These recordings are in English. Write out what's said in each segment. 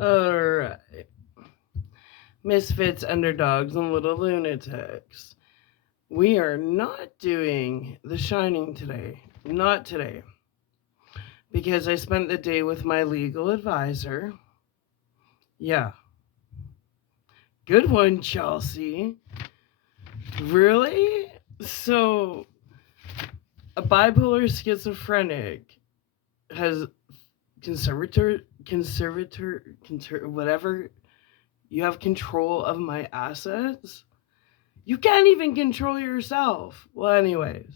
Alright. Misfits, underdogs, and little lunatics. We are not doing The Shining today. Not today. Because I spent the day with my legal advisor. Yeah. Good one, Chelsea. Really? So, a bipolar schizophrenic has whatever. You have control of my assets? You can't even control yourself. Well, anyways,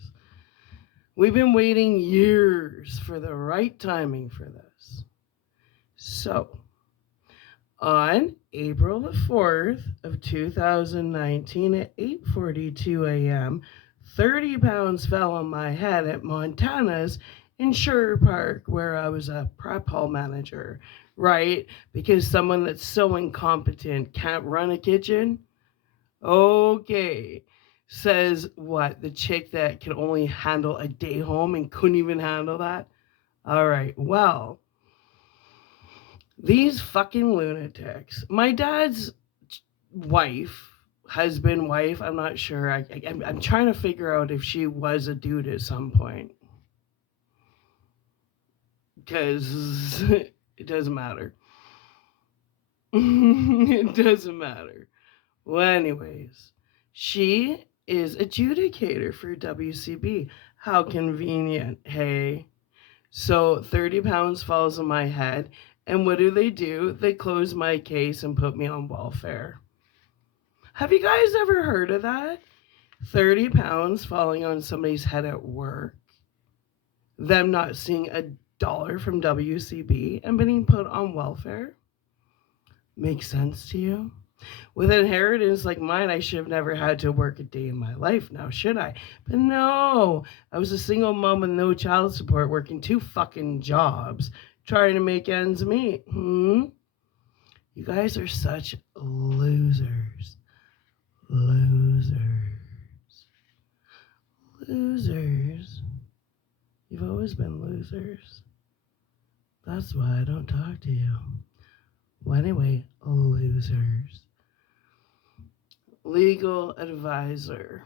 we've been waiting years for the right timing for this. So, on April the 4th of 2019 at 8:42 a.m., 30 pounds fell on my head at Montana's Insure Park, where I was a prep hall manager, right? Because someone that's so incompetent can't run a kitchen. Okay. Says what? The chick that can only handle a day home and couldn't even handle that? All right. Well, these fucking lunatics. My dad's wife, husband, wife, I'm not sure. I'm trying to figure out if she was a dude at some point. Because it doesn't matter. It doesn't matter. Well, anyways, she is adjudicator for WCB. How convenient, hey? So 30 pounds falls on my head, and what do? They close my case and put me on welfare. Have you guys ever heard of that? 30 pounds falling on somebody's head at work, them not seeing a dollar from WCB, and being put on welfare? Makes sense to you? With an inheritance like mine, I should have never had to work a day in my life now, should I? But no, I was a single mom with no child support, working 2 fucking jobs, trying to make ends meet. You guys are such losers. Losers. Losers. You've always been losers. That's why I don't talk to you. Well, anyway, losers. Legal advisor.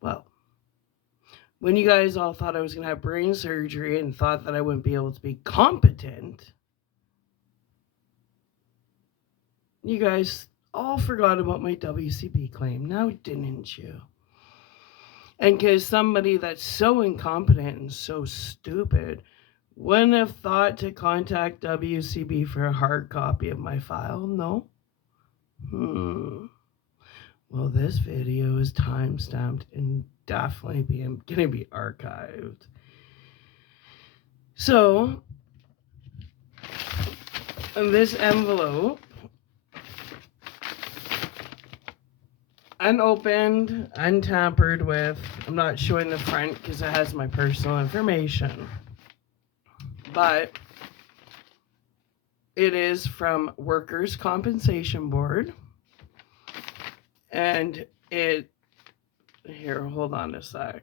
Well, when you guys all thought I was going to have brain surgery and thought that I wouldn't be able to be competent, you guys all forgot about my WCB claim. Now, didn't you? And because somebody that's so incompetent and so stupid wouldn't have thought to contact WCB for a hard copy of my file, no? Well, this video is time-stamped and definitely going to be archived. So, in this envelope, unopened, untampered with, I'm not showing the front because it has my personal information, but it is from Workers' Compensation Board. And here, hold on a sec.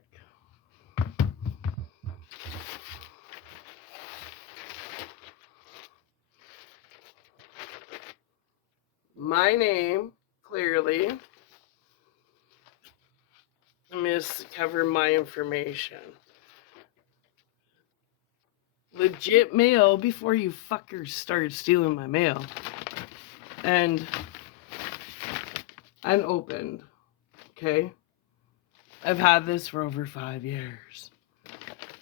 My name, clearly. Let me just cover my information. Legit mail before you fuckers start stealing my mail. And unopened. Okay? I've had this for over 5 years.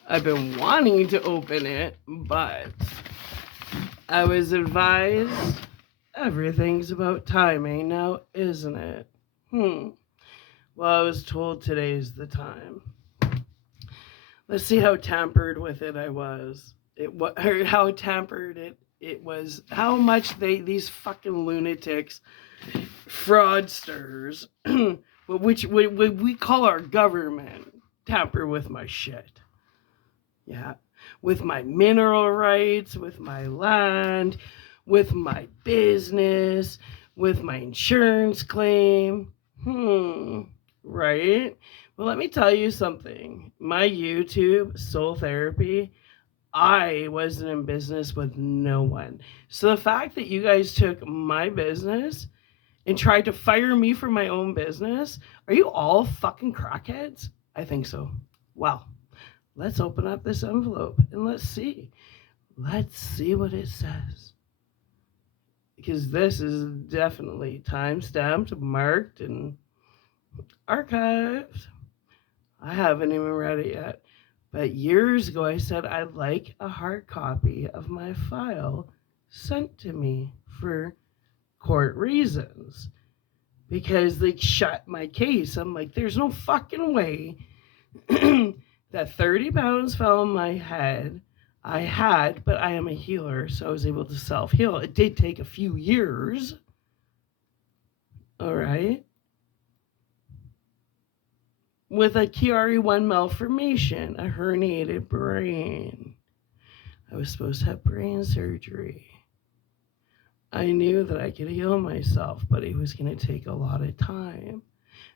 I've been wanting to open it, but I was advised everything's about timing now, isn't it? Well, I was told today's the time. Let's see how tampered with it I was. How tampered it was. How much these fucking lunatics, fraudsters, which we call our government, tamper with my shit. Yeah. With my mineral rights, with my land, with my business, with my insurance claim. Right? Well, let me tell you something. My YouTube, Soul Therapy, I wasn't in business with no one. So the fact that you guys took my business and tried to fire me from my own business, are you all fucking crackheads? I think so. Well, let's open up this envelope and let's see. Let's see what it says. Because this is definitely time stamped, marked, and archived. I haven't even read it yet. But years ago, I said I'd like a hard copy of my file sent to me for court reasons because they shut my case. I'm like, there's no fucking way that 30 pounds fell on my head. I had, but I am a healer, so I was able to self heal. It did take a few years. All right. With a Chiari-1 malformation, a herniated brain. I was supposed to have brain surgery. I knew that I could heal myself, but it was going to take a lot of time.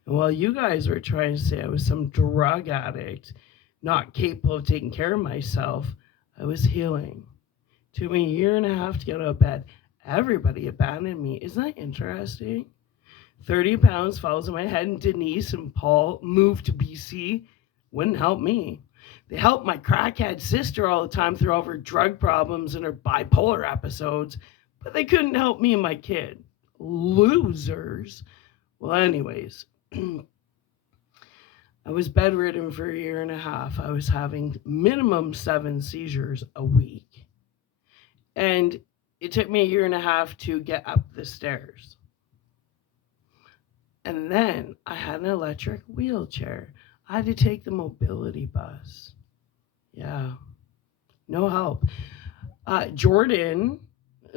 And while you guys were trying to say I was some drug addict, not capable of taking care of myself, I was healing. It took me a year and a half to get out of bed. Everybody abandoned me. Isn't that interesting? 30 pounds falls on my head, and Denise and Paul moved to BC. Wouldn't help me. They helped my crackhead sister all the time through all her drug problems and her bipolar episodes, but they couldn't help me and my kid. Losers. Well, anyways, I was bedridden for a year and a half. I was having minimum 7 seizures a week. And it took me a year and a half to get up the stairs. And then I had an electric wheelchair. I had to take the mobility bus. Yeah, no help. Jordan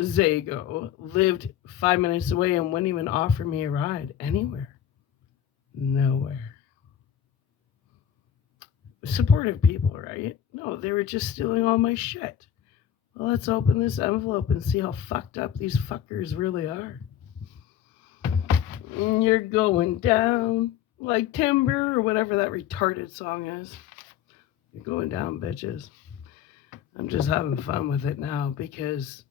Zago lived 5 minutes away and wouldn't even offer me a ride anywhere. Nowhere. Supportive people, right? No, they were just stealing all my shit. Well, let's open this envelope and see how fucked up these fuckers really are. You're going down like timber, or whatever that retarded song is. You're going down, bitches. I'm just having fun with it now because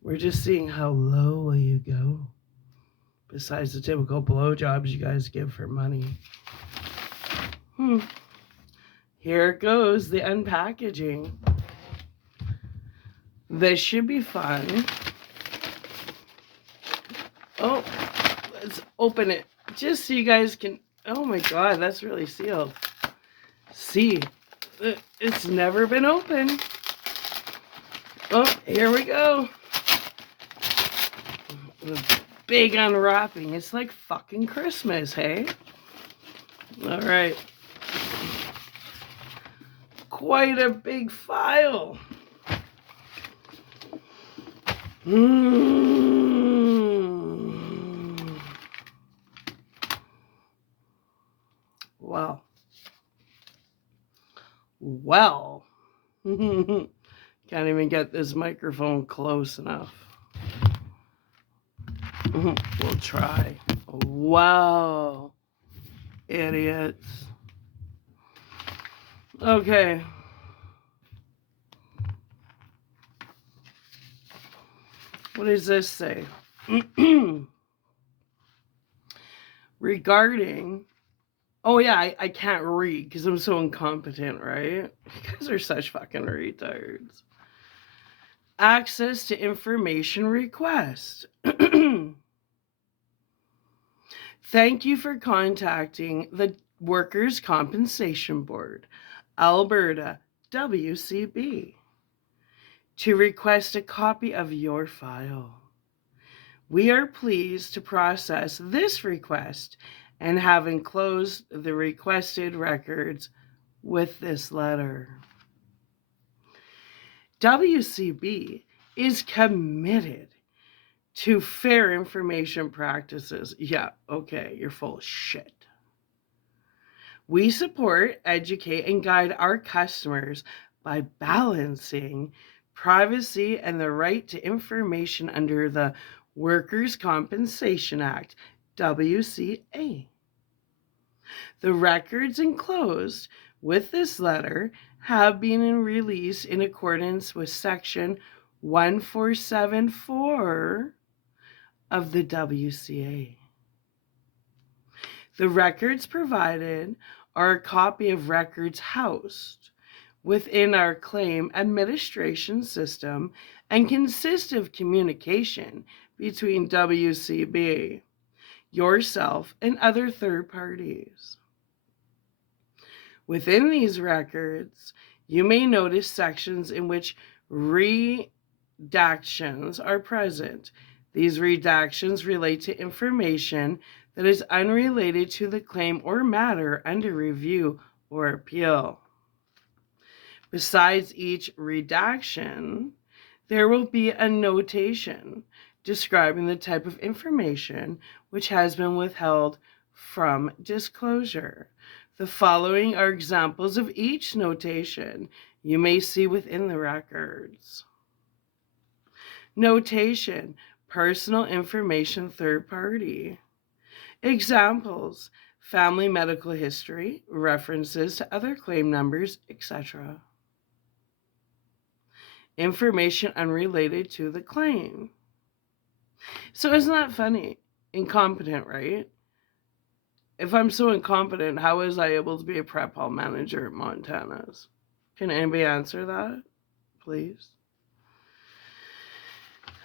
we're just seeing how low will you go. Besides the typical blowjobs you guys give for money. Here goes the unpackaging. This should be fun. Oh, let's open it just so you guys can. Oh my god, that's really sealed. See, it's never been opened. Oh, here we go. The big unwrapping. It's like fucking Christmas, hey? All right. Quite a big file. Well. Can't even get this microphone close enough. We'll try. Wow. Idiots. Okay. What does this say? Regarding... Oh yeah, I can't read because I'm so incompetent, right? You guys are such fucking retards. Access to information request. Thank you for contacting the Workers' Compensation Board, Alberta, WCB, to request a copy of your file. We are pleased to process this request and have enclosed the requested records with this letter. WCB is committed to fair information practices. Yeah, okay, you're full of shit. We support, educate, and guide our customers by balancing privacy and the right to information under the Workers' Compensation Act, WCA. The records enclosed with this letter have been released in accordance with Section 1474 of the WCA. The records provided are a copy of records housed within our claim administration system and consist of communication between WCB, yourself, and other third parties. Within these records, you may notice sections in which redactions are present. These redactions relate to information that is unrelated to the claim or matter under review or appeal. Besides each redaction, there will be a notation describing the type of information which has been withheld from disclosure. The following are examples of each notation you may see within the records. Notation: personal information third party. Examples: family medical history, references to other claim numbers, etc. Information unrelated to the claim. So isn't that funny? Incompetent, right? If I'm so incompetent, how was I able to be a prep hall manager at Montana's? Can anybody answer that, please?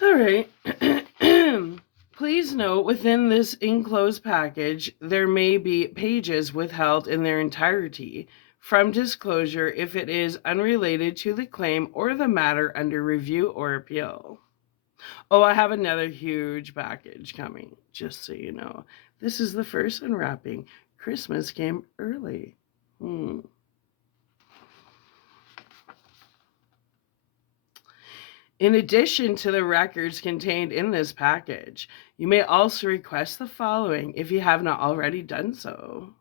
All right. Please note, within this enclosed package, there may be pages withheld in their entirety from disclosure if it is unrelated to the claim or the matter under review or appeal. Oh, I have another huge package coming, just so you know. This is the first unwrapping. Christmas came early. In addition to the records contained in this package, you may also request the following if you have not already done so.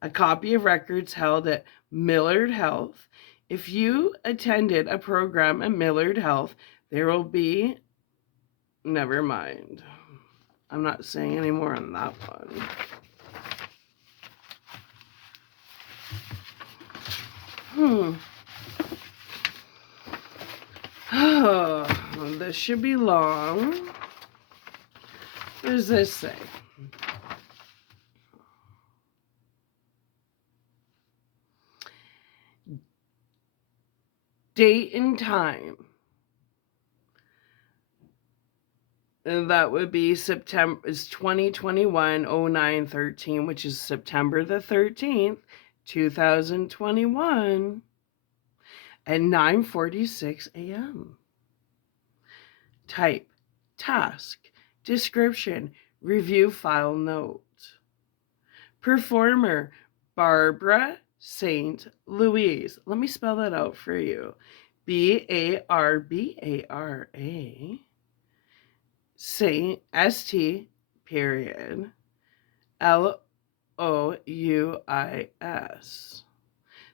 A copy of records held at Millard Health. If you attended a program at Millard Health, there will be... Never mind. I'm not saying any more on that one. Oh, this should be long. What does this say? Date and time. And that would be September, is 2021-09-13, which is September the 13th, 2021 at 9:46 a.m. Type: task, description, review file note. Performer: Barbara St. Louise. Let me spell that out for you. Barbara St. St. period Louis.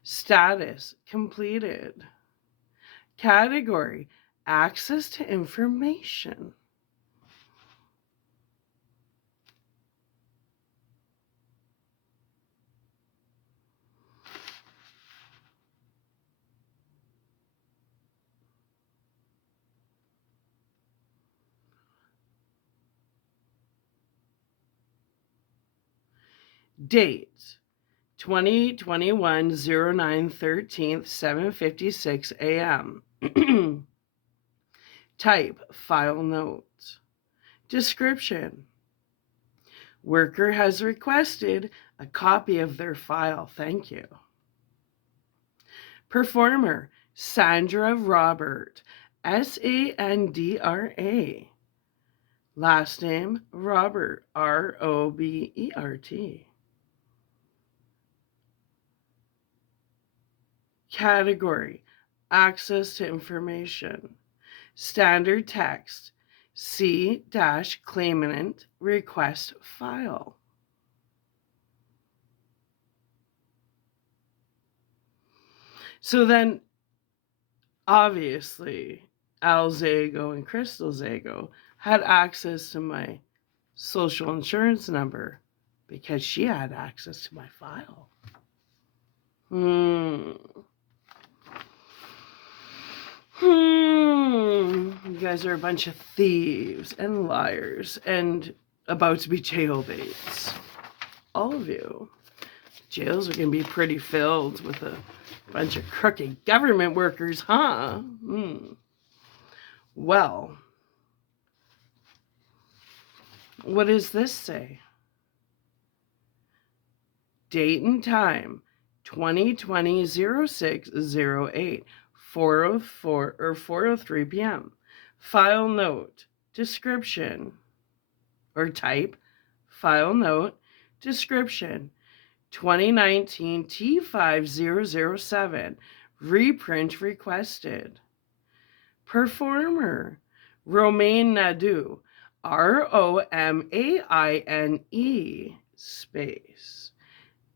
Status: completed. Category: access to information. Date: 2021-09-13, 7:56 a.m. Type: file note. Description: worker has requested a copy of their file. Thank you. Performer: Sandra Robert, Sandra. Last name: Robert, Robert. Category: access to information. Standard text: C-claimant request file. So then, obviously, Al Zago and Crystal Zago had access to my social insurance number because she had access to my file. You guys are a bunch of thieves and liars and about to be jailbaits. All of you. Jails are going to be pretty filled with a bunch of crooked government workers, huh? Well, what does this say? Date and time, 2020-06-08, 4:04 or 4:03 p.m. File note, description, or type, file note, description, 2019 T5007, reprint requested. Performer, Romain Nadeau, Romaine, space,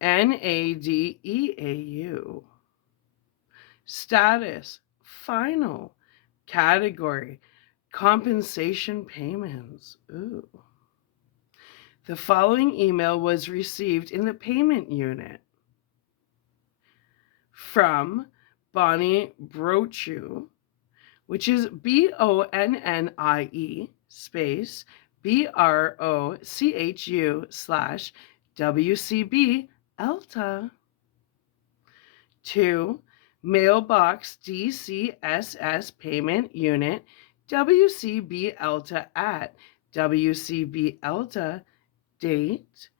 Nadeau. Status, final. Category, compensation payments. Ooh. The following email was received in the payment unit from Bonnie Brochu, which is BONNIE space BROCHU/WCB ELTA to Mailbox DCSS Payment Unit WCB ELTA at WCB ELTA, date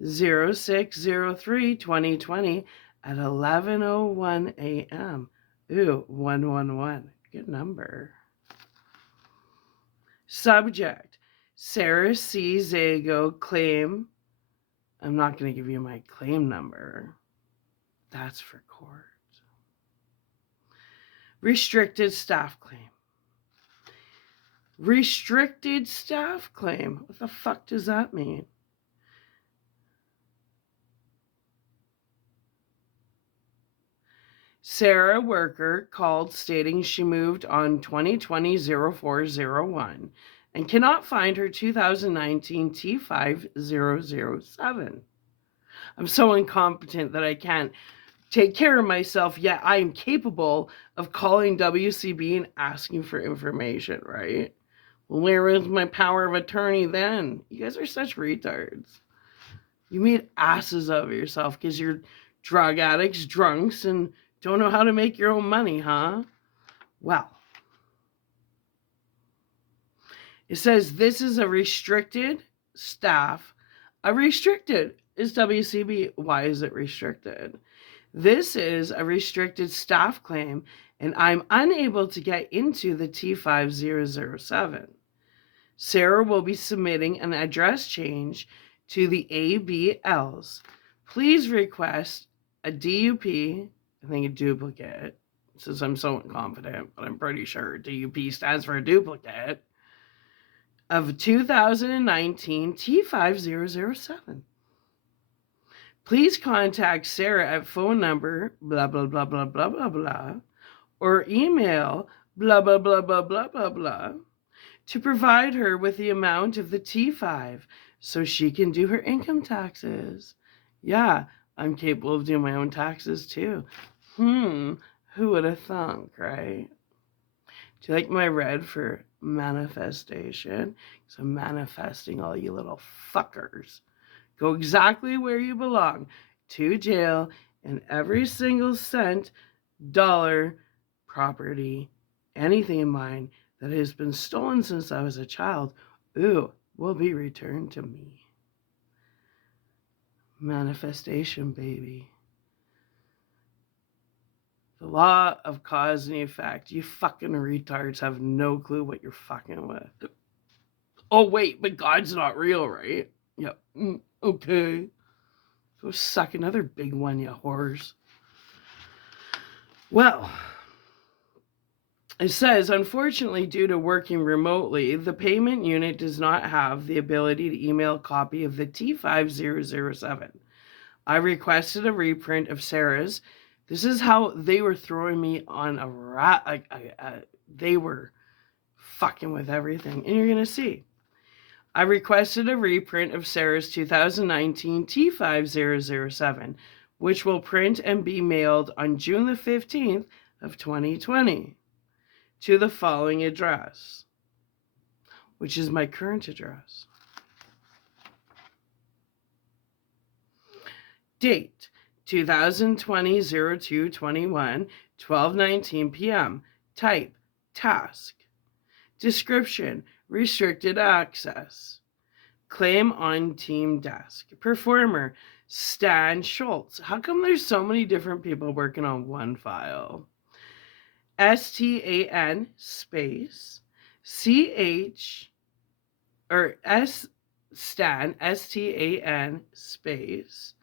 06/03/2020 at 11:01 a.m. Ooh, 111. Good number. Subject, Sarah C. Zago, claim. I'm not going to give you my claim number. That's for court. Restricted staff claim. Restricted staff claim. What the fuck does that mean? Sarah Worker called stating she moved on 2020-04-01 and cannot find her 2019 T5007. I'm so incompetent that I can't take care of myself, yet I am capable of calling WCB and asking for information, right? Well, where is my power of attorney then? You guys are such retards. You made asses of yourself because you're drug addicts, drunks, and don't know how to make your own money, huh? Well, it says this is a restricted staff. A restricted is WCB. Why is it restricted? This is a restricted staff claim, and I'm unable to get into the T5007. Sarah will be submitting an address change to the ABLs. Please request a DUP, I think a duplicate, since I'm so incompetent, but I'm pretty sure DUP stands for a duplicate, of 2019 T5007. Please contact Sarah at phone number blah, blah, blah, blah, blah, blah, blah, or email blah, blah, blah, blah, blah, blah, blah, to provide her with the amount of the T5 so she can do her income taxes. Yeah, I'm capable of doing my own taxes too. Who would have thunk, right? Do you like my red for manifestation? Because I'm manifesting all you little fuckers. Go exactly where you belong, to jail, and every single cent, dollar, property, anything in mine that has been stolen since I was a child, will be returned to me. Manifestation, baby. The law of cause and effect. You fucking retards have no clue what you're fucking with. Oh, wait, but God's not real, right? Yep. Okay. Go suck another big one, you whores. Well, it says, unfortunately, due to working remotely, the payment unit does not have the ability to email a copy of the T5007. I requested a reprint of Sarah's. This is how they were throwing me on a rat. They were fucking with everything. And you're going to see. I requested a reprint of Sarah's 2019 T5007, which will print and be mailed on June the 15th of 2020 to the following address, which is my current address. Date 2020-02-21, 12:19 p.m. Type task. Description restricted access. Claim on team desk. Performer Stan Schultz. How come there's so many different people working on one file? STAN space CH or S Stan STAN space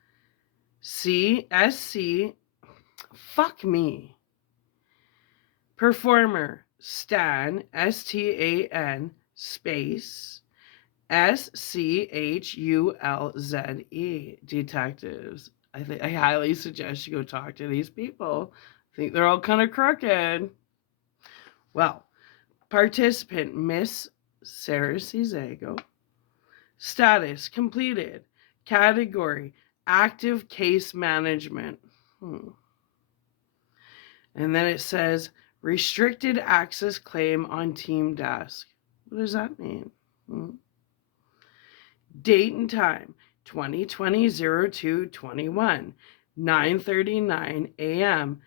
CSC. Fuck me. Performer Stan STAN space SCHULZE. Detectives. I highly suggest you go talk to these people. I think they're all kind of crooked. Well, participant Miss Sarah Cizago. Status completed. Category active case management. And then it says restricted access claim on team desk. What does that mean? Date and time 2020-02-21, 9:39 a.m.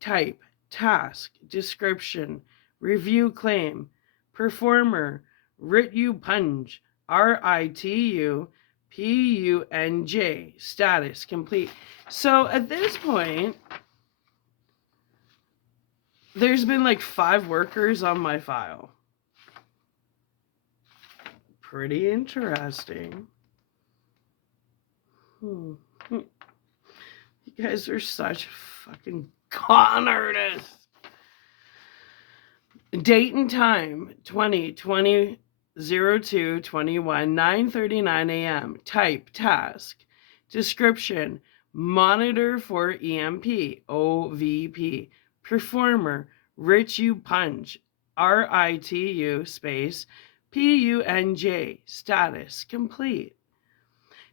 Type task. Description review claim. Performer Ritu Punj, RITU PUNJ. Status complete. So at this point, there's been like 5 workers on my file. Pretty interesting. You guys are such fucking con artists. Date and time 2020-02-21, 9:39 a.m. Type task. Description monitor for EMP OVP. Performer Ritu Punj, RITU space PUNJ. Status complete.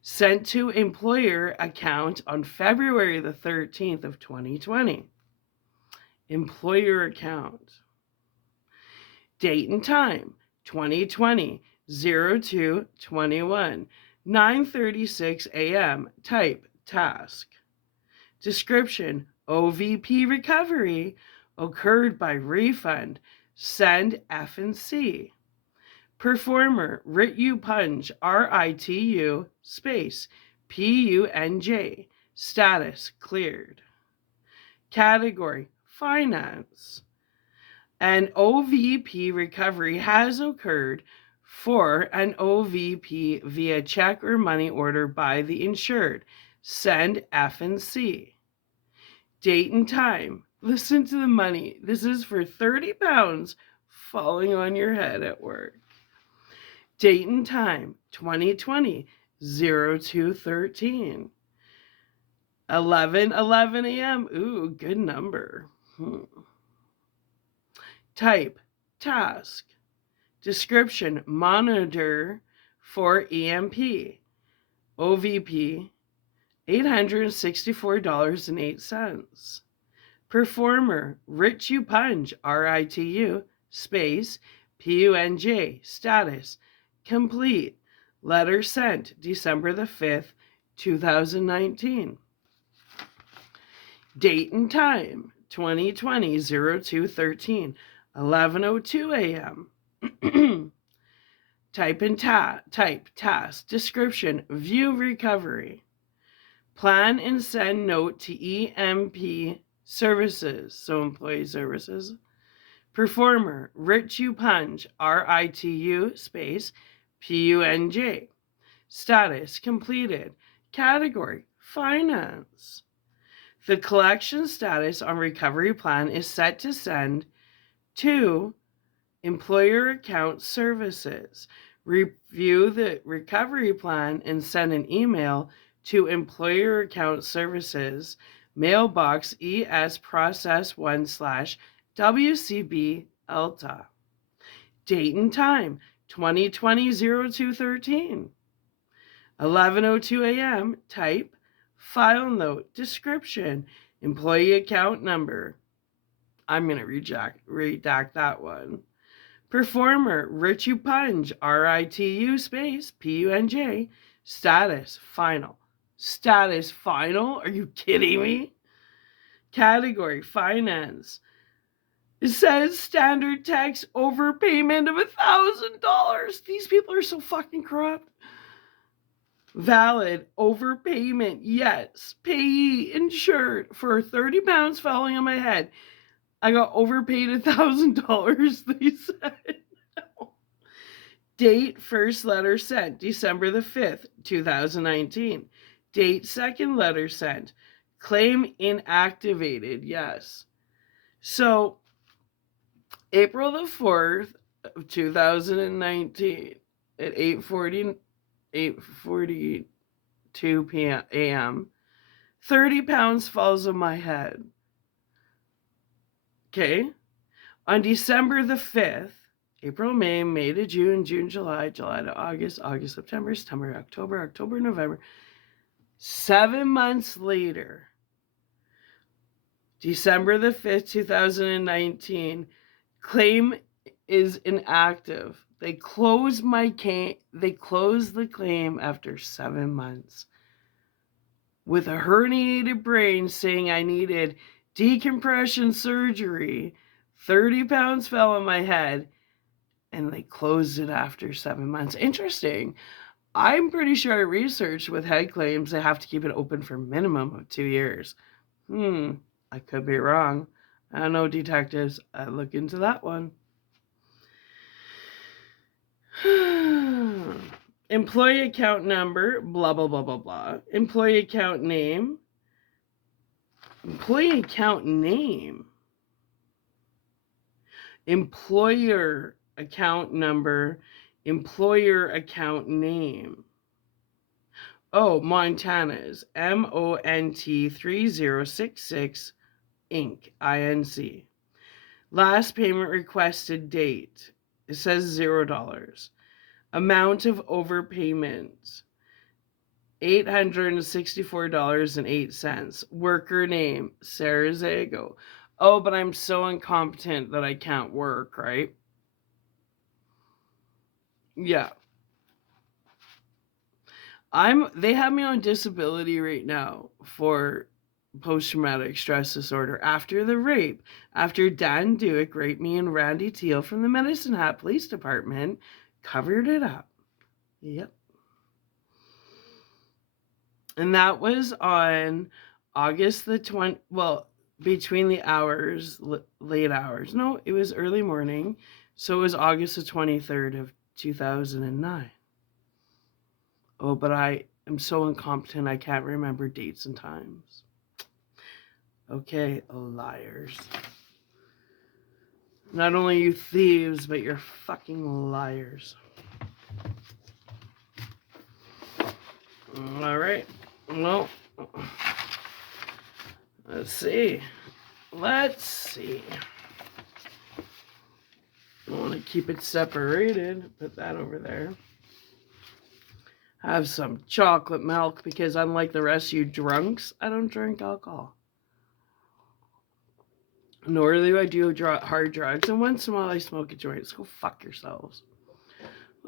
Sent to employer account on February the 13th of 2020. Employer account. Date and time 2020-02-21, 9:36 a.m. Type task. Description OVP recovery occurred by refund. Send F&C. Performer Ritu Punj, RITU space PUNJ. Status cleared. Category finance. An OVP recovery has occurred for an OVP via check or money order by the insured. Send F&C. Date and time. Listen to the money. This is for 30 pounds falling on your head at work. Date and time 2020-02-13, 11:11 a.m. Ooh, good number. Type task. Description monitor for EMP OVP $864.08. Performer Ritu Punj, RITU space PUNJ. Status complete. Letter sent December the 5th, 2019. Date and time 2020-02-13, 11:02 a.m. Type task. Description view recovery. Plan and send note to EMP services, so employee services. Performer Ritu Punj, RITU space PUNJ. Status completed. Category finance. The collection status on recovery plan is set to send to employer account services. Review the recovery plan and send an email to employer account services, mailbox ES process 1/WCB ELTA. Date and time 2020-02-13, 11:02 a.m. Type file note, description, employee account number. I'm going to redact that one. Performer, Ritu Punj, RITU space, PUNJ, status, final. Status, final? Are you kidding me? Category, finance. It says standard text overpayment of $1,000. These people are so fucking corrupt. Valid overpayment, yes. Payee insured for 30 pounds falling on my head. I got overpaid $1,000, they said. Date first letter sent, December the 5th, 2019. Date second letter sent. Claim inactivated, yes. So, April the 4th of 2019 at 8:42 a.m., 30 pounds falls on my head. Okay? On December the 5th, April, May, May to June, June, July, July to August, August, September, September, October, October, November. 7 months later, December the 5th, 2019, claim is inactive. They closed the claim after 7 months. With a herniated brain saying I needed decompression surgery, 30 pounds fell on my head, and they closed it after 7 months. Interesting. I'm pretty sure I researched with head claims they have to keep it open for a minimum of 2 years. I could be wrong. I don't know, detectives. I'd look into that one. Employee account number, blah, blah, blah, blah, blah. Employee account name. Employee account name. Employer account number. Employer account name. Oh, Montana's. MONT3066 Inc. INC. Last payment requested date. It says $0. Amount of overpayments, $864.08. Worker name, Sarah Zago. Oh, but I'm so incompetent that I can't work, right? Yeah. They have me on disability right now for post-traumatic stress disorder after the rape. After Dan Dewick raped me and Randy Teal from the Medicine Hat Police Department covered it up. Yep. And that was on August the 20th, well, between the hours, late hours. No, it was early morning. So it was August the 23rd of 2009. Oh, but I am so incompetent I can't remember dates and times. Okay, liars. Not only you thieves, but you're fucking liars. All right. Well, let's see. I want to keep it separated. Put that over there. Have some chocolate milk because unlike the rest of you drunks, I don't drink alcohol. Nor do I do hard drugs. And once in a while I smoke a joint. So go fuck yourselves.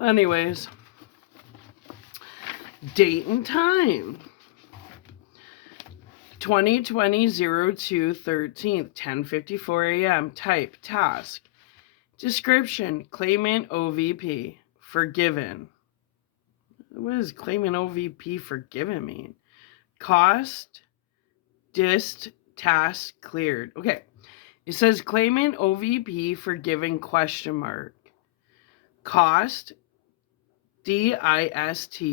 Anyways. Date and time. 2020-02-13th, 10:54 a.m. Type, task. Description, claimant OVP, forgiven. What does claimant OVP forgiven mean? Cost, dist, task cleared. Okay, it says claimant OVP forgiven question mark. Cost, DIST,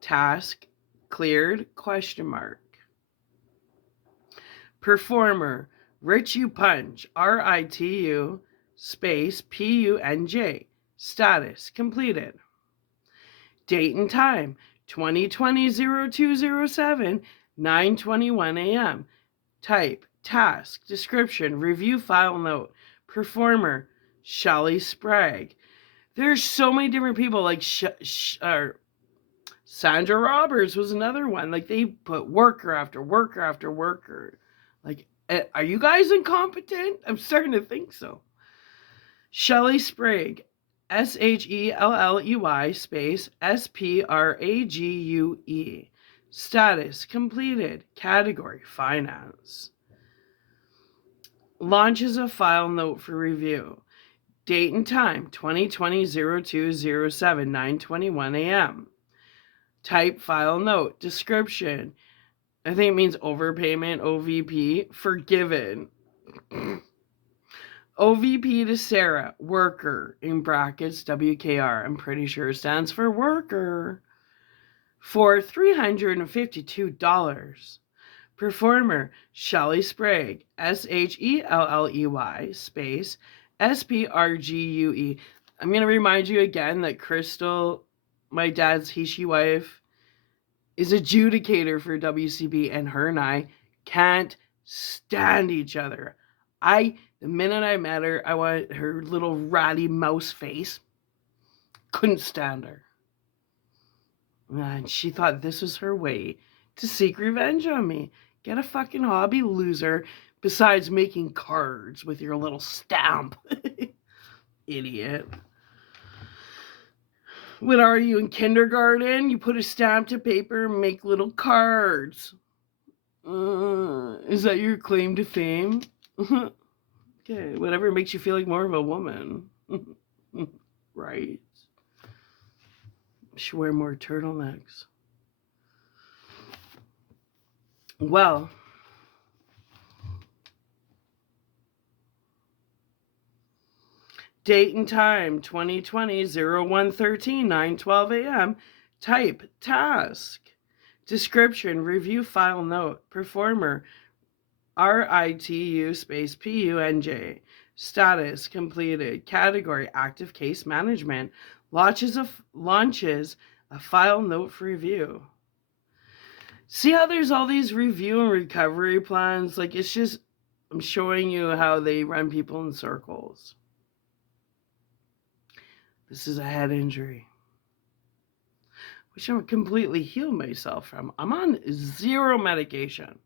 task cleared question mark. Performer, Ritu Punj, RITU space PUNJ, status completed. Date and time, 2020-02-07, 9:21 a.m. Type, task, description, review file note. Performer, Shelly Sprague. There's so many different people like Sandra Roberts was another one. Like, they put worker after worker after worker. Like, are you guys incompetent? I'm starting to think so. Shelley Sprague, Shelley space Sprague. Status completed. Category finance. Launches a file note for review. Date and time 2020-02-07, 9:21 a.m. Type file note. Description. I think it means overpayment, OVP, forgiven. OVP to Sarah, worker, in brackets, WKR. I'm pretty sure it stands for worker. For $352. Performer, Shelley Sprague, Shelley space Sprague. I'm going to remind you again that Crystal, my dad's he/she wife, is adjudicator for WCB, and her and I can't stand each other. The minute I met her, I wanted her little ratty mouse face. Couldn't stand her. And she thought this was her way to seek revenge on me. Get a fucking hobby, loser, besides making cards with your little stamp. Idiot. What are you, in kindergarten? You put a stamp to paper and make little cards. Is that your claim to fame? Okay, whatever makes you feel like more of a woman. Right. Should wear more turtlenecks. Well, date and time 2020-01-13, 9:12 a.m. Type task. Description, review file note. Performer, RITU space PUNJ. Status completed. Category, active case management. Launches a file note for review. See how there's all these review and recovery plans? Like, it's just, I'm showing you how they run people in circles. This is a head injury, which I'm completely healed myself from. I'm on 0 medication.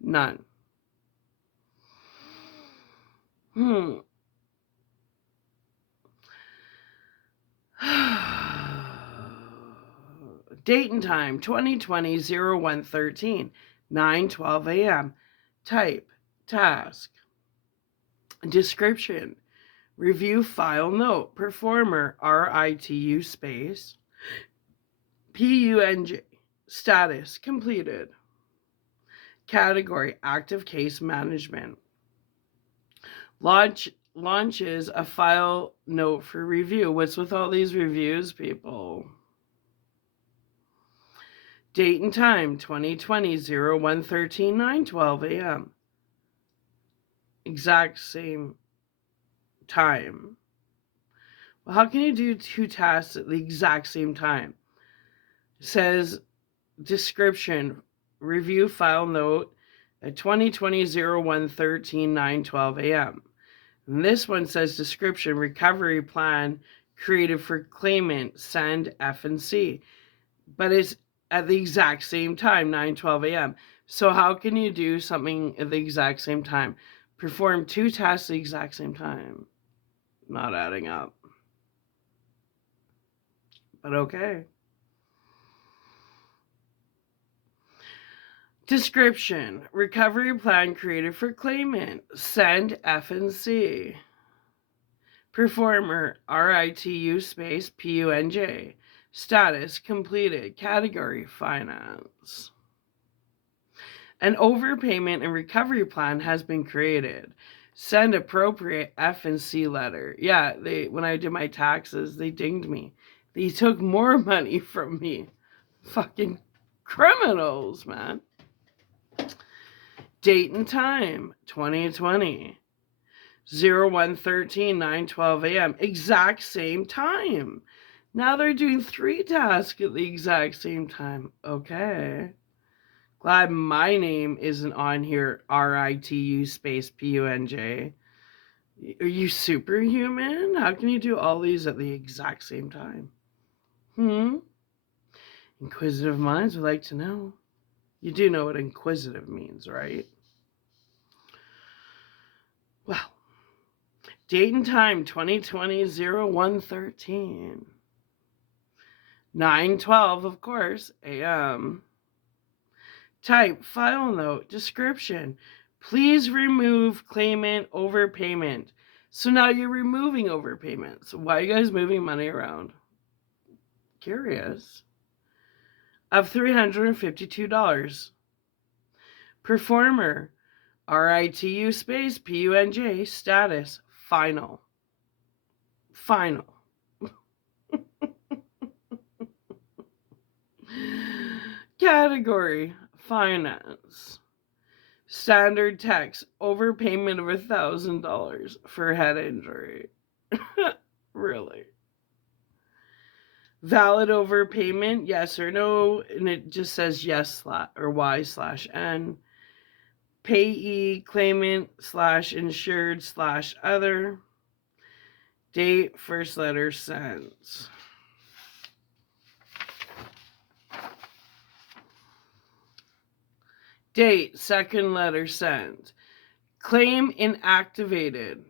None. Date and time 2020-01-13, 9:12 a.m. Type task. Description, review file note. Performer, RITU space PUNJ. Status completed. Category, active case management. Launches a file note for review. What's with all these reviews, people? Date and time 2020-01-13, 9:12 a.m. Exact same time. Well, how can you do 2 tasks at the exact same time? It says description, review file note at 2020-01-13, 9:12 a.m. And this one says description, recovery plan created for claimant, send F&C. But it's at the exact same time, 9:12 a.m. So how can you do something at the exact same time? Perform 2 tasks at the exact same time. Not adding up. But okay. Description, recovery plan created for claimant, send F&C. Performer, RITU space PUNJ. Status completed. Category finance. An overpayment and recovery plan has been created. Send appropriate F&C letter. Yeah, when I did my taxes, they dinged me. They took more money from me. Fucking criminals, man. Date and time 2020. 01-13, 9:12 a.m. Exact same time. Now they're doing 3 tasks at the exact same time. Okay. Glad my name isn't on here. RITU space PUNJ. Are you superhuman? How can you do all these at the exact same time? Inquisitive minds would like to know. You do know what inquisitive means, right? Well, date and time 2020-0113. 9:12, of course, a.m. Type, file note, description. Please remove claimant overpayment. So now you're removing overpayments. Why are you guys moving money around? Curious. Of $352. Performer, RITU space PUNJ, status, final. Final. Category, finance. Standard text, overpayment of $1,000 for head injury. Really? Valid overpayment, yes or no, and it just says yes or Y/N. Payee, claimant, /insured, /other. Date, first letter sent. Date, second letter sent. Claim inactivated.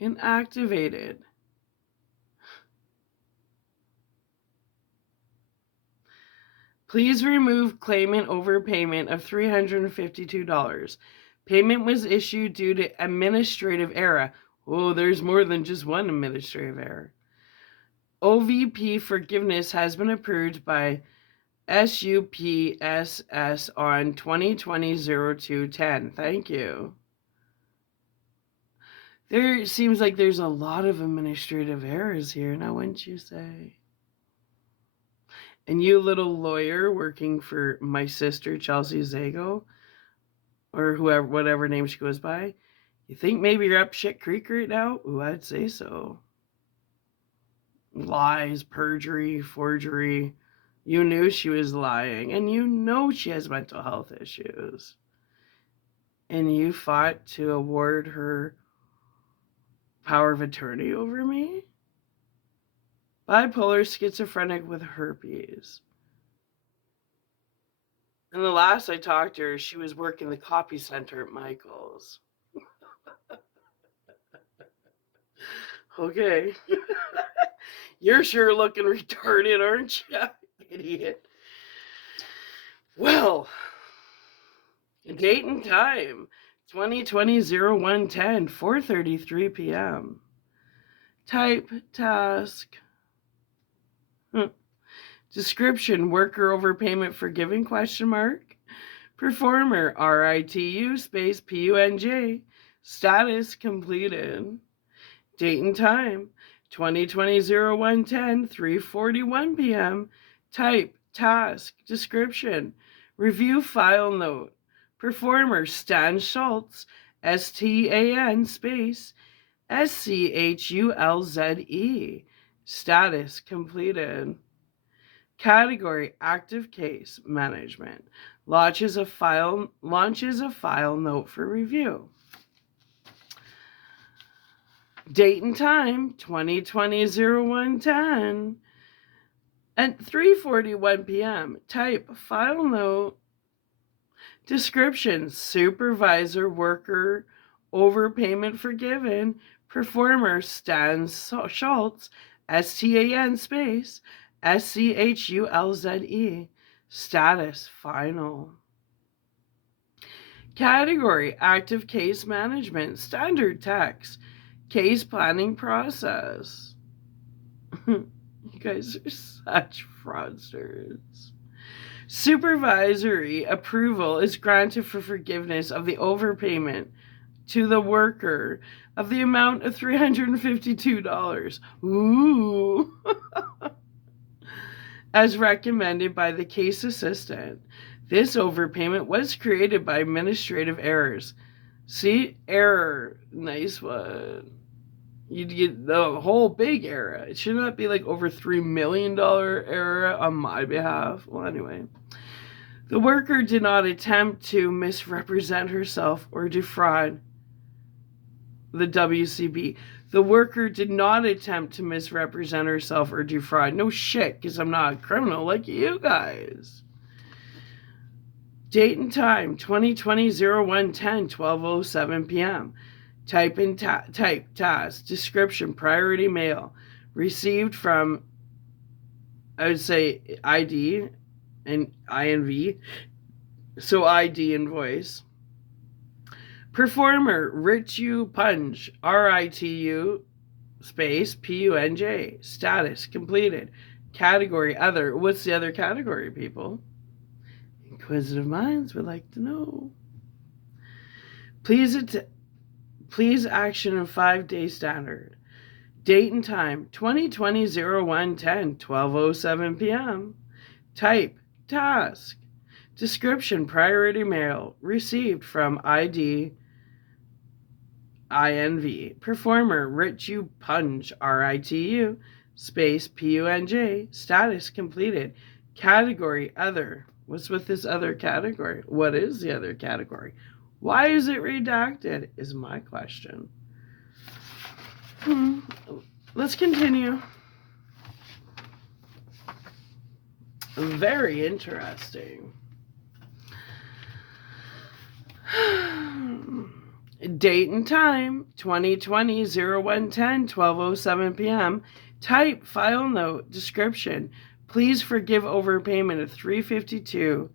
Inactivated. Please remove claimant overpayment of $352. Payment was issued due to administrative error. Oh, there's more than just one administrative error. OVP forgiveness has been approved by SUPSS on 2020-0210. Thank you. There seems like there's a lot of administrative errors here, now wouldn't you say? And you little lawyer working for my sister, Chelsea Zago, or whoever, whatever name she goes by, you think maybe you're up shit creek right now? Ooh, I'd say so. Lies, perjury, forgery. You knew she was lying, and you know she has mental health issues. And you fought to award her power of attorney over me? Bipolar schizophrenic with herpes. And the last I talked to her, she was working the copy center at Michael's. Okay. You're sure looking retarded, aren't you, idiot? Well, date and time, 2020-0110, 4:33 p.m. Type, task. Description, worker overpayment forgiven, ? Performer, RITU space PUNJ. Status, completed. Date and time, 2020-0110, 3:41 p.m. Type, task, description. Review file note. Performer, Stan Schultz, STAN space SCHULZE. Status, completed. Category, active case management. Launches a file note for review. Date and time, 2020-0110 at 3:41 p.m. Type, file note. Description, supervisor, worker, overpayment forgiven. Performer, Stan Schultz, STAN space SCHULZE. Status, final. Category, active case management. Standard text, case planning process. You guys are such fraudsters. Supervisory approval is granted for forgiveness of the overpayment to the worker of the amount of $352. Ooh. As recommended by the case assistant. This overpayment was created by administrative errors. See, error. Nice one. You'd get the whole big error. It should not be like over $3 million error on my behalf. Well, anyway. The worker did not attempt to misrepresent herself or defraud the WCB. The worker did not attempt to misrepresent herself or do fraud. No shit, because I'm not a criminal like you guys. Date and time, 2020-01-10, 12:07 p.m. Type task, description, priority mail. Received from, I would say, ID and INV. So ID invoice. Performer, Ritu Punj, RITU space PUNJ. Status, completed. Category, other. What's the other category, people? Inquisitive minds would like to know. Please action in 5-day standard. Date and time, 2020-01-10, 12:07 p.m. Type, task. Description, priority mail. Received from ID INV. Performer, Ritu Punj, RITU, space PUNJ. Status, completed. Category, other. What's with this other category? What is the other category? Why is it redacted, is my question. Let's continue. Very interesting. Date and time, 2020-01-10, 12:07 p.m. Type, file note, description. Please forgive overpayment of $352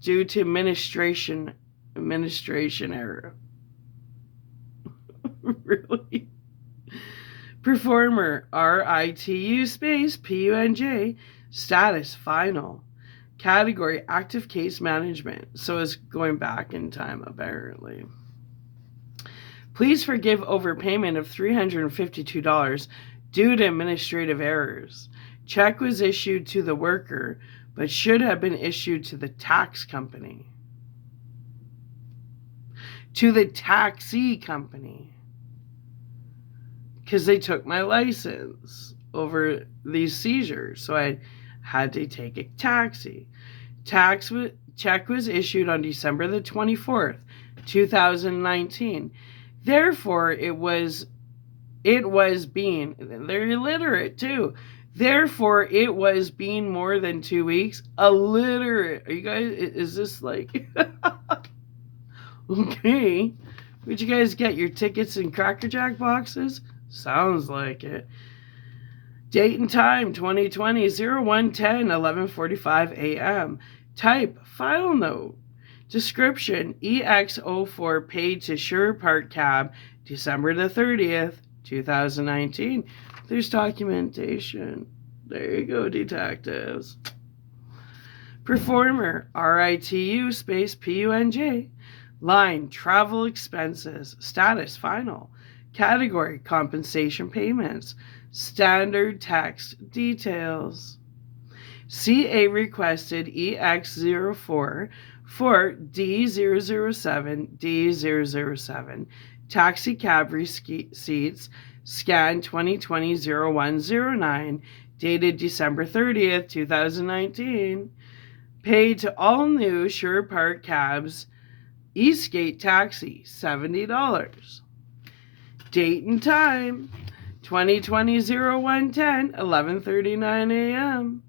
due to administration error. Really? Performer, RITU space PUNJ. Status, final. Category, active case management. So it's going back in time, apparently. Please forgive overpayment of $352 due to administrative errors. Check was issued to the worker, but should have been issued to the tax company. To the taxi company. Because they took my license over these seizures. So I had to take a taxi. Check was issued on December the 24th, 2019. Therefore, it was being, they're illiterate too. Therefore, it was being more than 2 weeks. Illiterate. Are you guys, is this like, okay. Where'd you guys get your tickets and Cracker Jack boxes? Sounds like it. Date and time, 2020-01-10, 11:45 a.m. Type, file note. Description, EX04 paid to Sure Park Cab, December the 30th, 2019. There's documentation. There you go, detectives. Performer, RITU space PUNJ. Line, travel expenses. Status, final. Category, compensation payments. Standard text, details. CA requested EX04 for D007, D007. Taxi cab receipts, scan 2020-01-09, dated December 30th, 2019. Paid to all new Sure Park cabs, Eastgate Taxi, $70. Date and time, 2020-01-10, 11:39 a.m.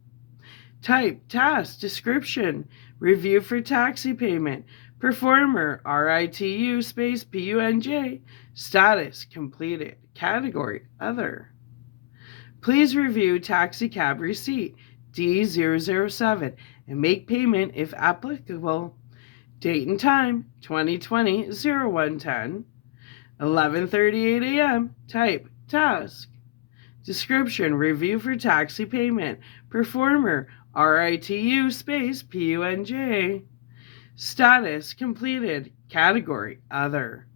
Type, task, description, review for taxi payment. Performer, RITU space PUNJ. Status, completed. Category, other. Please review taxi cab receipt, D007, and make payment if applicable. Date and time, 2020-01-10, 11:38 a.m. Type, task. Description, review for taxi payment. Performer, RITU space PUNJ. Status, completed. Category, other.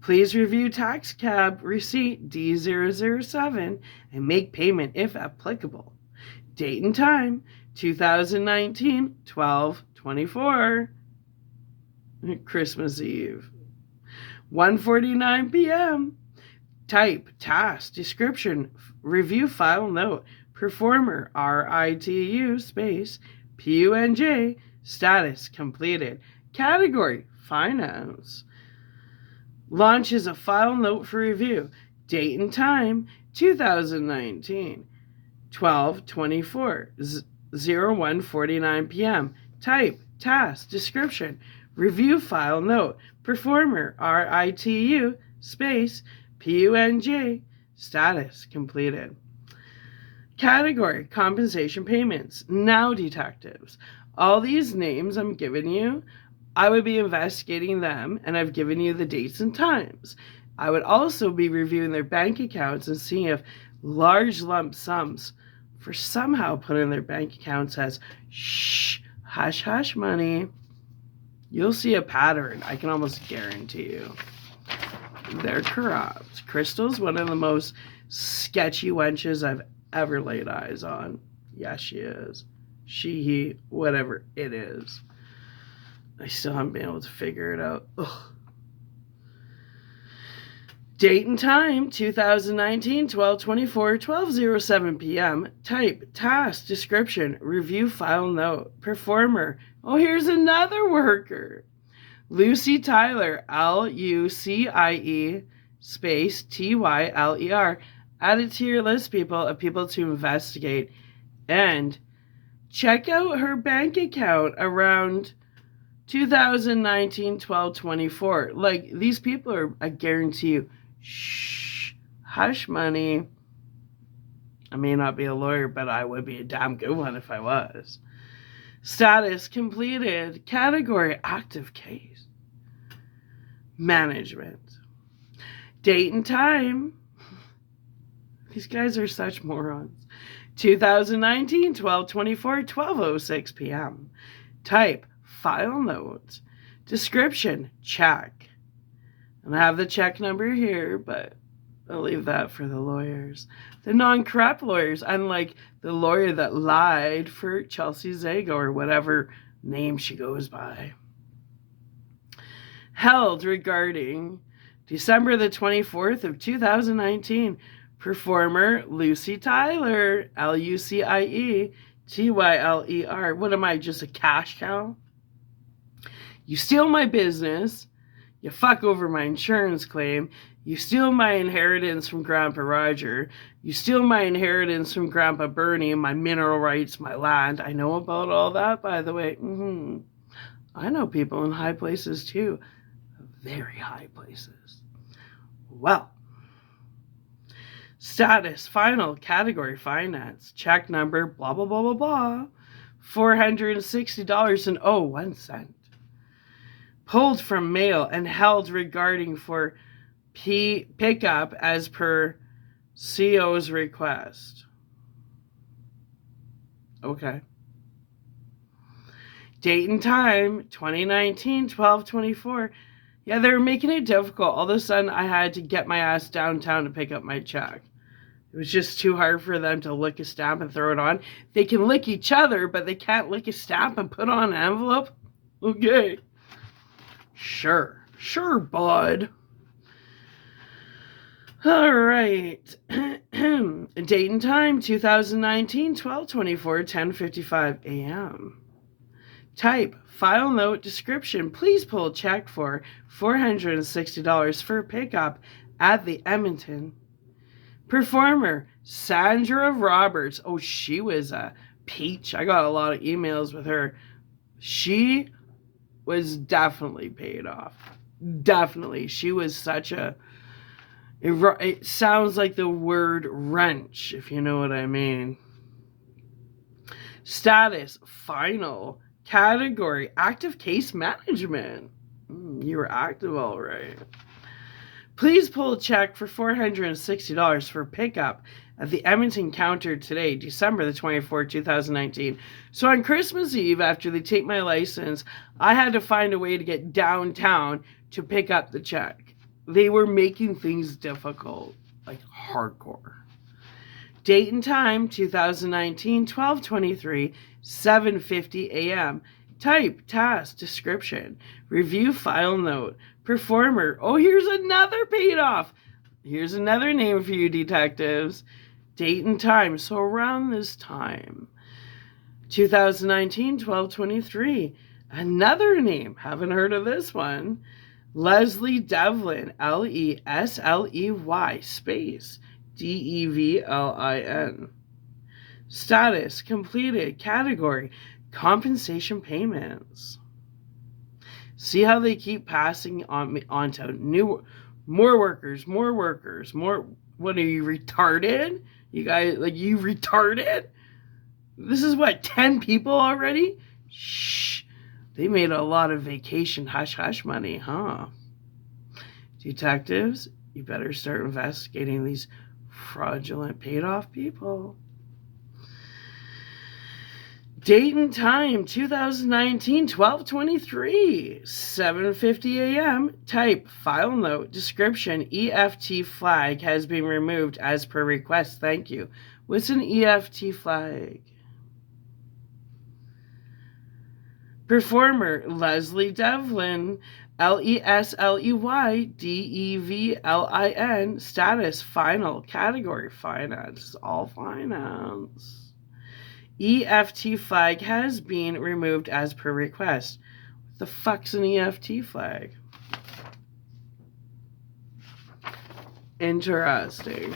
Please review tax cab receipt D007 and make payment if applicable. Date and time, 2019, 12/24. Christmas Eve. 1:49 p.m. Type, task, description, review file note. Performer, RITU space PUNJ. Status, completed. Category, finance. Launches a file note for review. Date and time, 2019, 12/24, 01:49 p.m. Type, task, description, review file note, performer, RITU, space, PUNJ, status, completed. Category, compensation payments, now detectives. All these names I'm giving you, I would be investigating them, and I've given you the dates and times. I would also be reviewing their bank accounts and seeing if large lump sums for somehow put in their bank accounts as hush hush money. You'll see a pattern, I can almost guarantee you. They're corrupt. Crystal's one of the most sketchy wenches I've ever laid eyes on. Yes, she is. She, he, whatever it is. I still haven't been able to figure it out. Ugh. Date and time, 2019, 12/24, 12:07 p.m. Type, task, description, review file note, performer. Oh, here's another worker. Lucy Tyler, Lucie, space, Tyler. Add it to your list, people, of people to investigate. And check out her bank account around 2019, 12/24. Like, these people are, I guarantee you, hush money. I may not be a lawyer, but I would be a damn good one if I was. Status, completed. Category, active case. Management. Date and time. These guys are such morons. 2019, 12/24, 12:06 p.m. Type, file note, description, check. And I have the check number here, but I'll leave that for the lawyers. The non-corrupt lawyers, unlike the lawyer that lied for Chelsea Zago or whatever name she goes by. Held regarding December the 24th of 2019. Performer, Lucy Tyler, Lucie, Tyler. What am I, just a cash cow? You steal my business, you fuck over my insurance claim, you steal my inheritance from Grandpa Roger, you steal my inheritance from Grandpa Bernie, my mineral rights, my land. I know about all that, by the way. I know people in high places too. Very high places. Well, status, final, category, finance, check number, blah, blah, blah, blah, blah, $460.01. Pulled from mail and held regarding for pickup as per CO's request. Okay. Date and time, 2019, 12/24. Yeah, they were making it difficult. All of a sudden, I had to get my ass downtown to pick up my check. It was just too hard for them to lick a stamp and throw it on. They can lick each other, but they can't lick a stamp and put on an envelope? Okay. Sure, bud. All right. Date and time, 2019, 12/24, 10:55 a.m. Type, file note, description. Please pull check for $460 for pickup at the Edmonton. Performer, Sandra Roberts. Oh, she was a peach. I got a lot of emails with her. She was definitely paid off. Definitely. She was such a... It sounds like the word wrench, if you know what I mean. Status, final. Category, active case management. You were active, all right. Please pull a check for $460 for pickup at the Edmonton counter today, December the 24th, 2019. So on Christmas Eve, after they take my license, I had to find a way to get downtown to pick up the check. They were making things difficult, like hardcore. Date and time, 2019, 12/23, 7:50 a.m. Type, task, description, review file note, performer. Oh, here's another paid off. Here's another name for you detectives. Date and time, so around this time. 2019, 12/23. Another name, haven't heard of this one. Leslie Devlin, Lesley space Devlin. Status completed. Category compensation payments. See how they keep passing on to more workers. What are you, retarded? You guys, like, you retarded? This is what, 10 people already? Shh. They made a lot of vacation hush money, huh? Detectives, you better start investigating these fraudulent paid off people. Date and time, 2019, 12/23, 7:50 a.m. Type, file note, description, EFT flag has been removed as per request. Thank you. What's an EFT flag? Performer, Leslie Devlin, Lesley Devlin. Status, final. Category, finance. All finance. EFT flag has been removed as per request. What the fuck's an EFT flag? Interesting.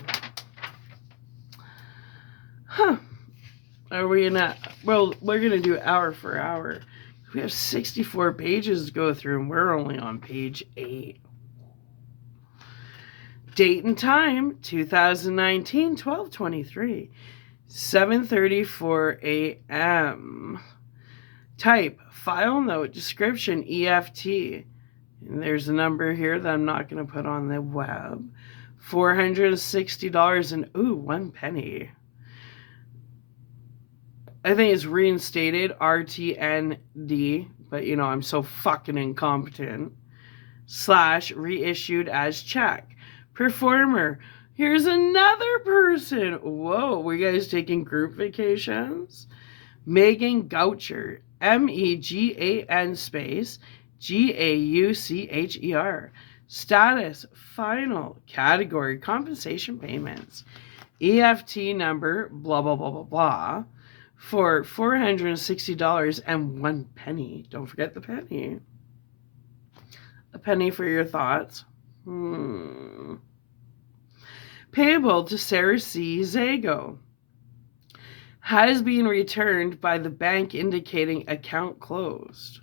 Huh. Are we in a... Well, we're going to do hour for hour. We have 64 pages to go through, and we're only on page 8. Date and time, 2019, 12/23, 7:34 a.m. Type, file note, description, EFT. And there's a number here that I'm not going to put on the web. $460 and, ooh, 1 penny. I think it's reinstated, RTND, but you know, I'm so fucking incompetent. / reissued as check. Performer, here's another person. Whoa, were you guys taking group vacations? Megan Gaucher, MEGAN space GAUCHER. Status, final. Category, compensation payments. EFT number, blah, blah, blah, blah, blah. For $460 and 1 penny. Don't forget the penny. A penny for your thoughts. Payable to Sarah C. Zago. Has been returned by the bank indicating account closed.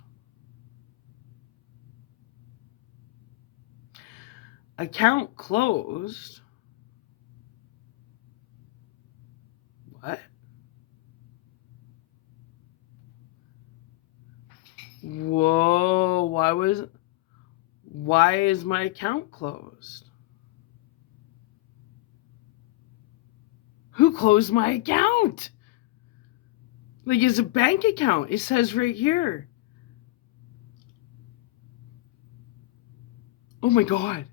Account closed? What? Whoa, why is my account closed? Who closed my account? Like, it's a bank account. It says right here. Oh my God.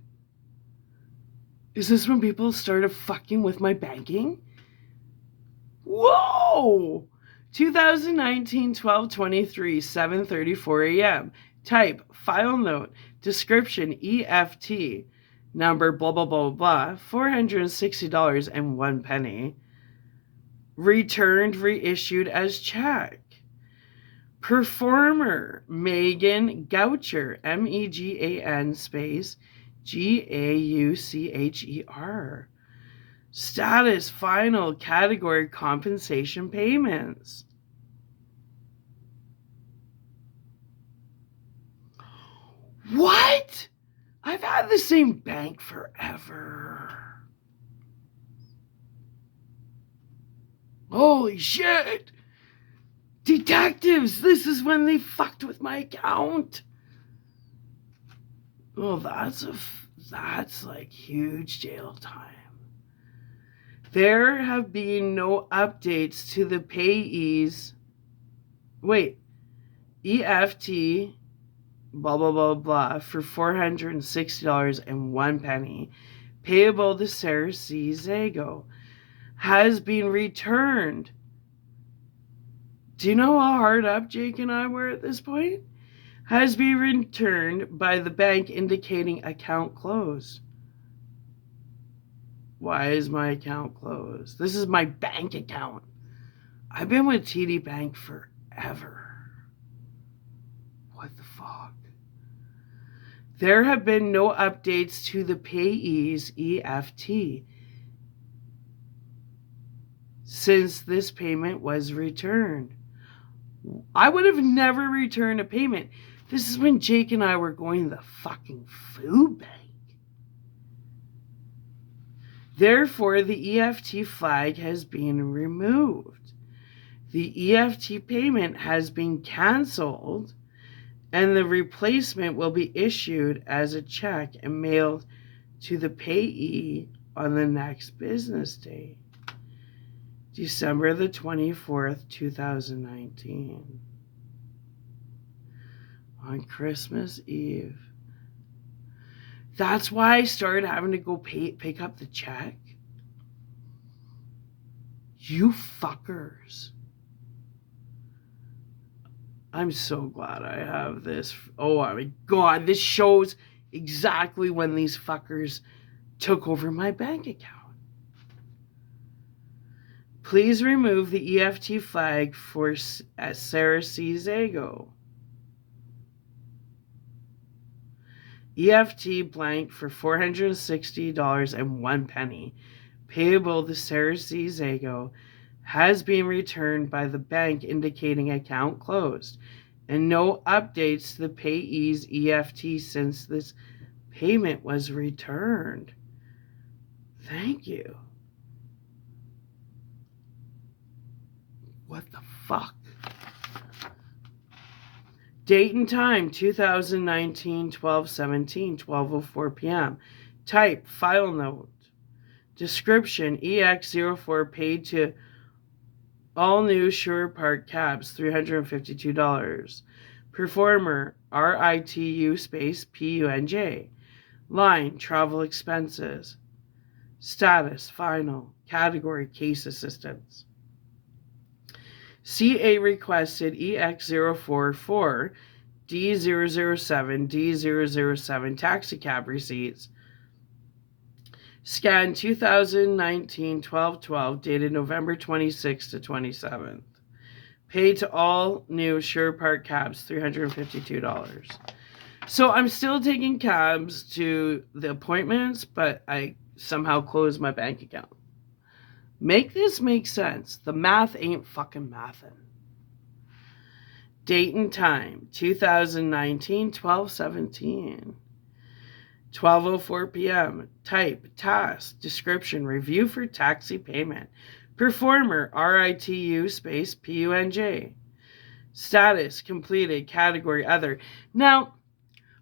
Is this when people started fucking with my banking? Whoa! 2019, 12/23, 7:34 a.m. Type, file note, description, EFT, number, blah, blah, blah, blah, $460 and 1 penny. Returned, reissued as check. Performer, Megan Gaucher, MEGAN space GAUCHER. Status, final. Category, compensation payments. What? I've had the same bank forever. Holy shit! Detectives, this is when they fucked with my account. Well, that's like huge jail time. There have been no updates to the payees. Wait, EFT, blah, blah, blah, blah, for $460 and 1 penny, payable to Sarah C. Zago, has been returned. Do you know how hard up Jake and I were at this point? Has been returned by the bank indicating account closed. Why is my account closed? This is my bank account. I've been with TD Bank forever. What the fuck? There have been no updates to the payee's EFT since this payment was returned. I would have never returned a payment. This is when Jake and I were going to the fucking food bank. Therefore, the EFT flag has been removed. The EFT payment has been canceled, and the replacement will be issued as a check and mailed to the payee on the next business day, December the 24th, 2019. On Christmas Eve. That's why I started having to go pick up the check. You fuckers. I'm so glad I have this. Oh my God, this shows exactly when these fuckers took over my bank account. Please remove the EFT flag for Sarah C. Zago. EFT blank for $460.01, payable to Sarah C. Zago, has been returned by the bank indicating account closed, and no updates to the payee's EFT since this payment was returned. Thank you. What the fuck? Date and time, 2019, 12/17, 12:04 p.m. Type, file note. Description, EX04 paid to all new Sure Park cabs, $352. Performer, RITU space PUNJ. Line, travel expenses. Status, final. Category, case assistance. CA requested EX044 D007 D007 taxi cab receipts. Scan 2019 12/12 dated November 26th to 27th. Paid to all new Sure Park cabs, $352. So I'm still taking cabs to the appointments, but I somehow closed my bank account. Make this make sense. The math ain't fucking mathin'. Date and time, 2019, 12/17. 12:04 p.m. Type, task, description, review for taxi payment. Performer, RITU space PUNJ. Status, completed. Category, other. Now,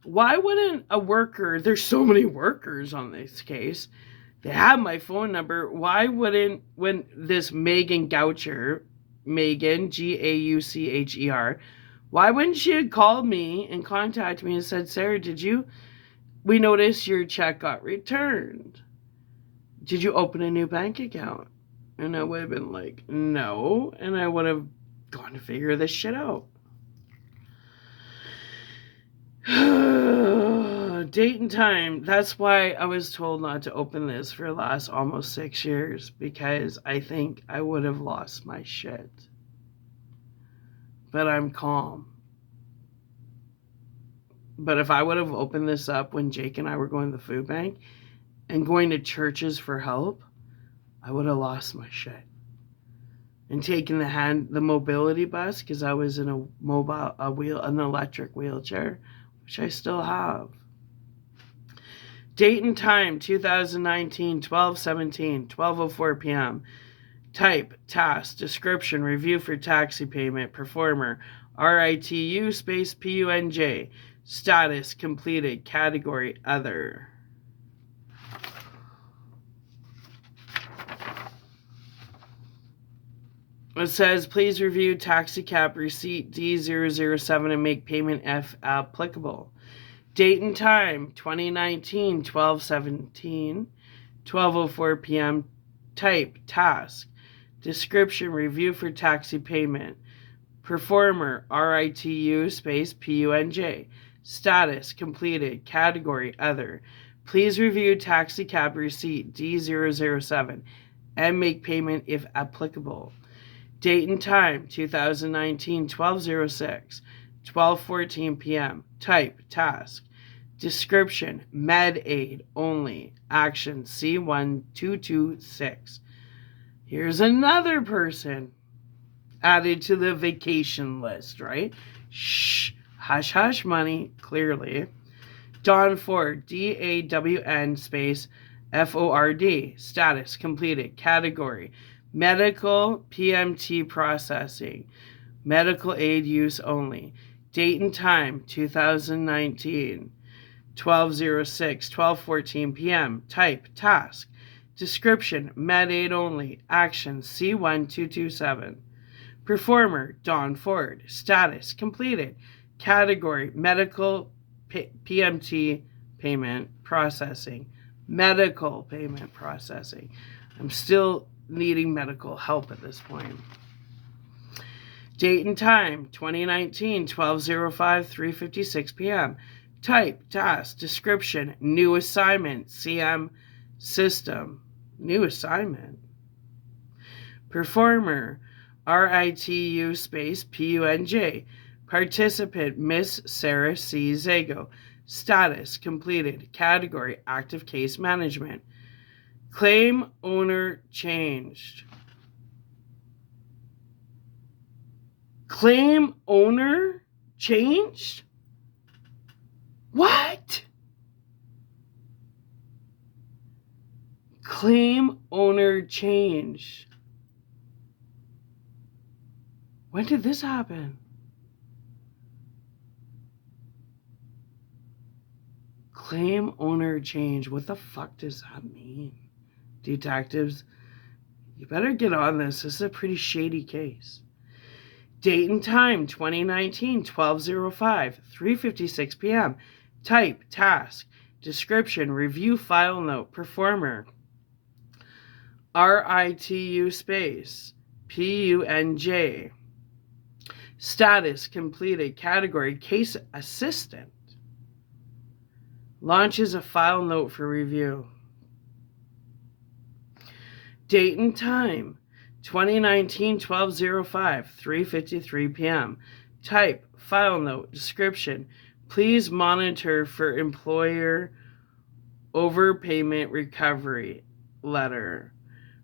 why wouldn't a worker, there's so many workers on this case, they have my phone number. Why wouldn't, when this Megan Goucher, Megan, Gaucher, why wouldn't she have called me and contacted me and said, Sarah, we noticed your check got returned. Did you open a new bank account? And I would have been like, no. And I would have gone to figure this shit out. Date and time. That's why I was told not to open this for the last almost 6 years, because I think I would have lost my shit. But I'm calm. But if I would have opened this up when Jake and I were going to the food bank and going to churches for help, I would have lost my shit. And taken the mobility bus, because I was in an electric wheelchair, which I still have. Date and time, 2019, 12/17, 12:04 p.m. Type, task, description, review for taxi payment. Performer, RITU space PUNJ. Status, completed. Category, other. It says, please review taxi cab receipt D007 and make payment if applicable. Date and time, 2019, 12/17, 12:04 p.m. Type, task, description, review for taxi payment. Performer, RITU space PUNJ. Status, completed. Category, other. Please review taxi cab receipt D007 and make payment if applicable. Date and time, 2019, 12/06, 12:14 p.m. Type, task, Description, med aid only. Action, C1226. Here's another person added to the vacation list, right? Shh, hush hush money, clearly. Dawn Ford, DAWN space FORD. Status, completed. Category, medical PMT processing. Medical aid use only. Date and time, 2019. 12:06, 12:14 p.m. Type, task. Description, med aid only. Action, C1227. Performer, Dawn Ford. Status, completed. Category, medical PMT payment processing. Medical payment processing. I'm still needing medical help at this point. Date and time, 2019, 12:05, 3:56 p.m. Type, task, description, new assignment, CM system, new assignment. Performer, RITU space PUNJ. Participant, Miss Sarah C. Zago. Status, completed. Category, active case management. Claim owner changed. Claim owner changed? What? Claim owner changed. When did this happen? Claim owner change. What the fuck does that mean? Detectives, you better get on this. This is a pretty shady case. Date and time, 2019, 12:05, 3:56 p.m. Type, task, description, review file note, performer, RITU space, PUNJ. Status, completed. Category, case assistant. Launches a file note for review. Date and time, 2019, 12:05, 3:53 p.m. Type, file note, description. Please monitor for employer overpayment recovery letter.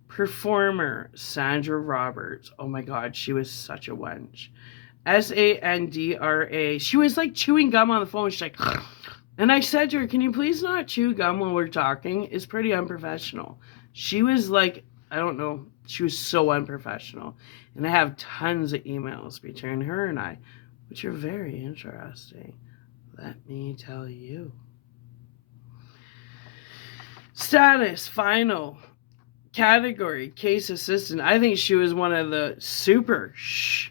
Performer, Sandra Roberts. Oh my God, she was such a wench. SANDRA. She was like chewing gum on the phone. She's like, and I said to her, can you please not chew gum while we're talking? It's pretty unprofessional. She was like, I don't know. She was so unprofessional. And I have tons of emails between her and I, which are very interesting. Let me tell you. Status, final. Category, case assistant. I think she was one of the super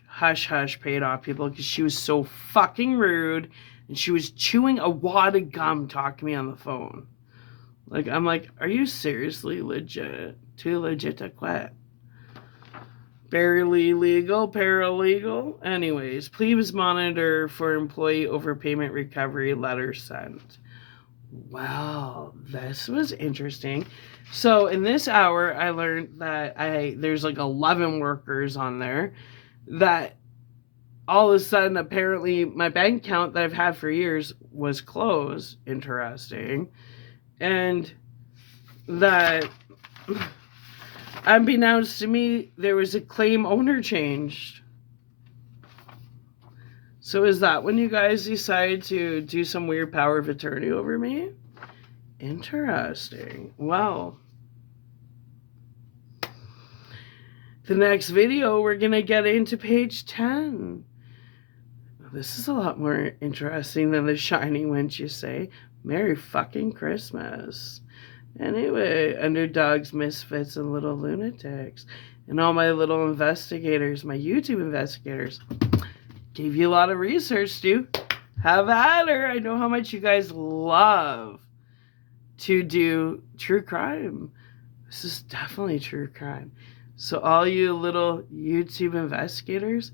hush hush paid off people because she was so fucking rude and she was chewing a wad of gum talking to me on the phone. Like, I'm like, are you seriously legit? Too legit to quit. Barely legal, paralegal. Anyways, please monitor for employee overpayment recovery letter sent. Wow, this was interesting. So in this hour, I learned that there's like 11 workers on there that all of a sudden, apparently, my bank account that I've had for years was closed. Interesting. And that, unbeknownst to me, there was a claim owner changed. So is that when you guys decided to do some weird power of attorney over me? Interesting. Wow. The next video, we're going to get into page 10. This is a lot more interesting than The Shining, wouldn't you say? Merry fucking Christmas. Anyway, underdogs, misfits, and little lunatics. And all my little investigators, my YouTube investigators. Gave you a lot of research, too. Have at her. I know how much you guys love to do true crime. This is definitely true crime. So all you little YouTube investigators,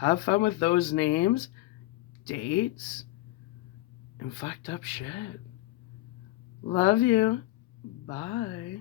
have fun with those names, dates, and fucked up shit. Love you. Bye.